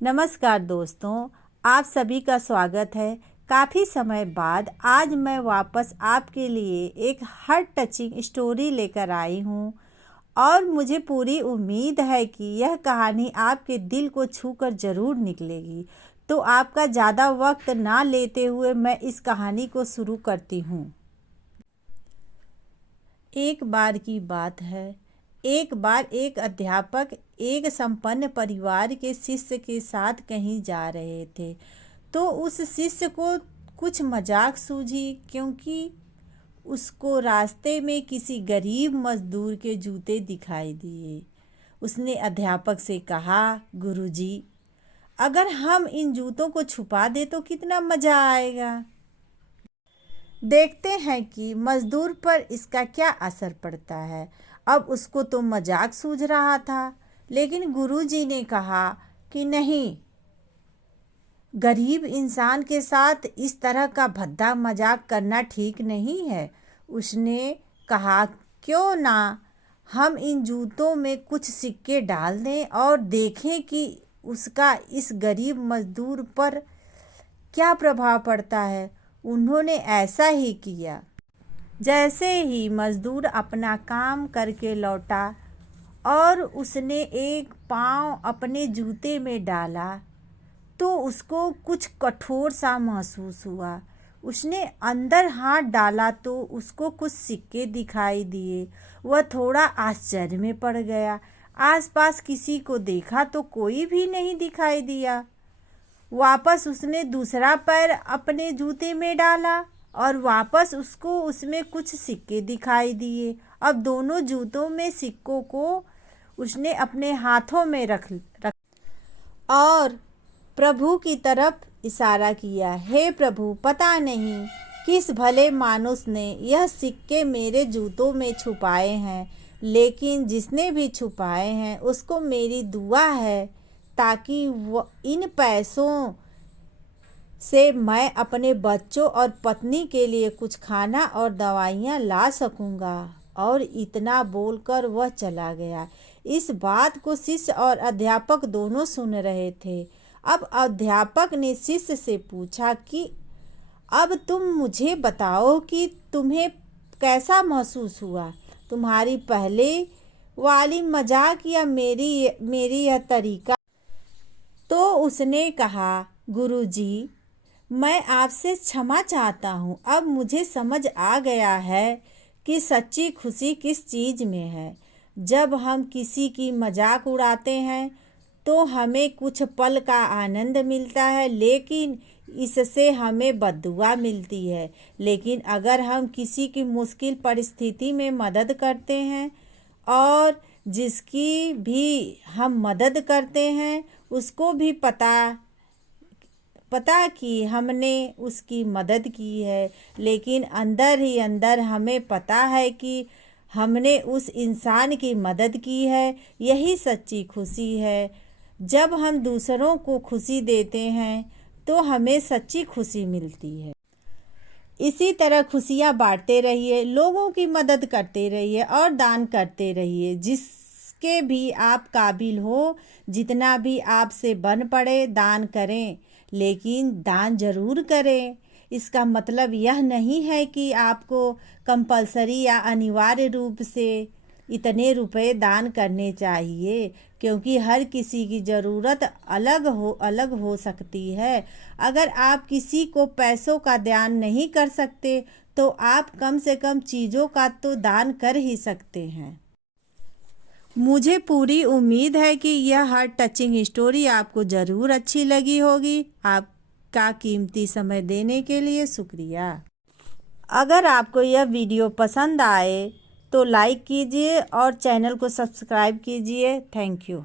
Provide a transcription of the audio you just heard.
नमस्कार दोस्तों, आप सभी का स्वागत है। काफ़ी समय बाद आज मैं वापस आपके लिए एक हार्ट टचिंग स्टोरी लेकर आई हूँ और मुझे पूरी उम्मीद है कि यह कहानी आपके दिल को छूकर ज़रूर निकलेगी। तो आपका ज़्यादा वक्त ना लेते हुए मैं इस कहानी को शुरू करती हूँ। एक बार की बात है। एक बार एक अध्यापक एक संपन्न परिवार के शिष्य के साथ कहीं जा रहे थे, तो उस शिष्य को कुछ मजाक सूझी, क्योंकि उसको रास्ते में किसी गरीब मजदूर के जूते दिखाई दिए। उसने अध्यापक से कहा, गुरुजी, अगर हम इन जूतों को छुपा दे तो कितना मज़ा आएगा। देखते हैं कि मजदूर पर इसका क्या असर पड़ता है। अब उसको तो मजाक सूझ रहा था, लेकिन गुरुजी ने कहा कि नहीं, गरीब इंसान के साथ इस तरह का भद्दा मजाक करना ठीक नहीं है। उसने कहा, क्यों ना हम इन जूतों में कुछ सिक्के डाल दें और देखें कि उसका इस गरीब मजदूर पर क्या प्रभाव पड़ता है। उन्होंने ऐसा ही किया। जैसे ही मजदूर अपना काम करके लौटा और उसने एक पाँव अपने जूते में डाला, तो उसको कुछ कठोर सा महसूस हुआ। उसने अंदर हाथ डाला तो उसको कुछ सिक्के दिखाई दिए। वह थोड़ा आश्चर्य में पड़ गया। आसपास किसी को देखा तो कोई भी नहीं दिखाई दिया। वापस उसने दूसरा पैर अपने जूते में डाला और वापस उसको उसमें कुछ सिक्के दिखाई दिए। अब दोनों जूतों में सिक्कों को उसने अपने हाथों में रख और प्रभु की तरफ इशारा किया। हे प्रभु, पता नहीं किस भले मानुस ने यह सिक्के मेरे जूतों में छुपाए हैं, लेकिन जिसने भी छुपाए हैं उसको मेरी दुआ है, ताकि इन पैसों से मैं अपने बच्चों और पत्नी के लिए कुछ खाना और दवाइयाँ ला सकूँगा। और इतना बोलकर वह चला गया। इस बात को शिष्य और अध्यापक दोनों सुन रहे थे। अब अध्यापक ने शिष्य से पूछा कि अब तुम मुझे बताओ कि तुम्हें कैसा महसूस हुआ, तुम्हारी पहले वाली मजाक या मेरी यह तरीका। तो उसने कहा, गुरुजी, मैं आपसे क्षमा चाहता हूँ। अब मुझे समझ आ गया है कि सच्ची खुशी किस चीज़ में है। जब हम किसी की मजाक उड़ाते हैं तो हमें कुछ पल का आनंद मिलता है, लेकिन इससे हमें बद्दुआ मिलती है। लेकिन अगर हम किसी की मुश्किल परिस्थिति में मदद करते हैं और जिसकी भी हम मदद करते हैं उसको भी पता कि हमने उसकी मदद की है, लेकिन अंदर ही अंदर हमें पता है कि हमने उस इंसान की मदद की है। यही सच्ची खुशी है। जब हम दूसरों को खुशी देते हैं तो हमें सच्ची खुशी मिलती है। इसी तरह खुशियाँ बांटते रहिए, लोगों की मदद करते रहिए और दान करते रहिए। जिसके भी आप काबिल हो, जितना भी आपसे बन पड़े दान करें, लेकिन दान जरूर करें। इसका मतलब यह नहीं है कि आपको कंपलसरी या अनिवार्य रूप से इतने रुपए दान करने चाहिए, क्योंकि हर किसी की ज़रूरत अलग हो सकती है। अगर आप किसी को पैसों का दान नहीं कर सकते तो आप कम से कम चीज़ों का तो दान कर ही सकते हैं। मुझे पूरी उम्मीद है कि यह हार्ट टचिंग स्टोरी आपको ज़रूर अच्छी लगी होगी। आपका कीमती समय देने के लिए शुक्रिया। अगर आपको यह वीडियो पसंद आए तो लाइक कीजिए और चैनल को सब्सक्राइब कीजिए। Thank you.